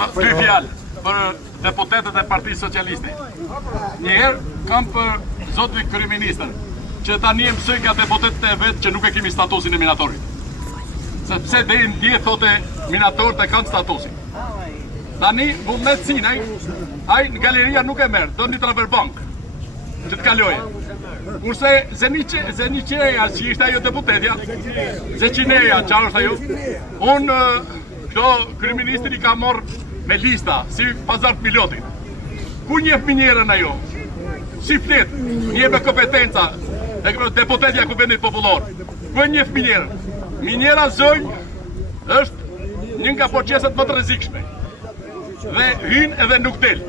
Kam dy fjalë për deputetët e Partisë Socialiste. Njëherë kam për zotin kryeministër, që tani e mësoj nga deputetët e vetë që nuk e kemi statusin e minatorit. Sepse deri në dje thote minatorët e kanë statusin. Tani vullnetësin, ai në galeria nuk e merr, do një traverbank që të kaloje. Kurse Zeniqeja, që ishte ajo deputetja, Zeqineja, që është ajo, unë këto kryeministri ka morë me lista, si pazart pilotit. Ku njef minjerën ajo? Si flet, njef me kompetenca, deputetja Kuvendit Popullor. Ku njef minjerën? Minjera zënj është një nga proceset më të rrezikshme. Dhe hyn edhe nuk del.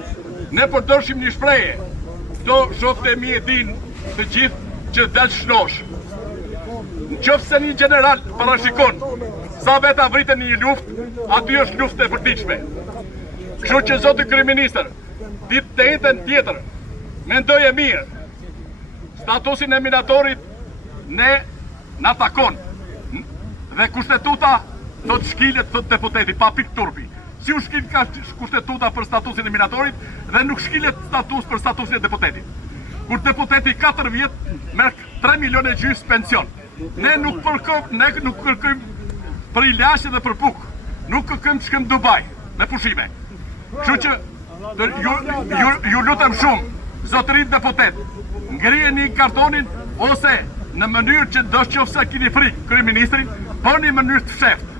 Ne përdorshim një shprehje. Do shoftë e mi e din të gjithë që del shnosh. Në qoftë se një general parashikon sa veta vriten një luftë, aty është luftë e përditshme. Kështu që zoti kryeministër, ditë të jetën tjetër, mendoj e mirë, statusin e minatorit ne na takon. Dhe kushtetuta thot shkilet thot deputeti, pa pik turpi. Si u shkil ka kushtetuta për statusin e minatorit dhe nuk shkilet status për statusin e deputetit. Kur deputeti 4 vjet merr 3 milionë e gjys pension. Ne nuk kërkojmë për ilaçe dhe për bukë. Nuk kërkojmë të shkojmë në Dubai me pushime. Kështu që ju lutem shumë, zotërit deputet, ngrijeni kartonin ose në mënyrë që do qofse keni frikë kryeministrin, bëni në mënyrë të fshehtë.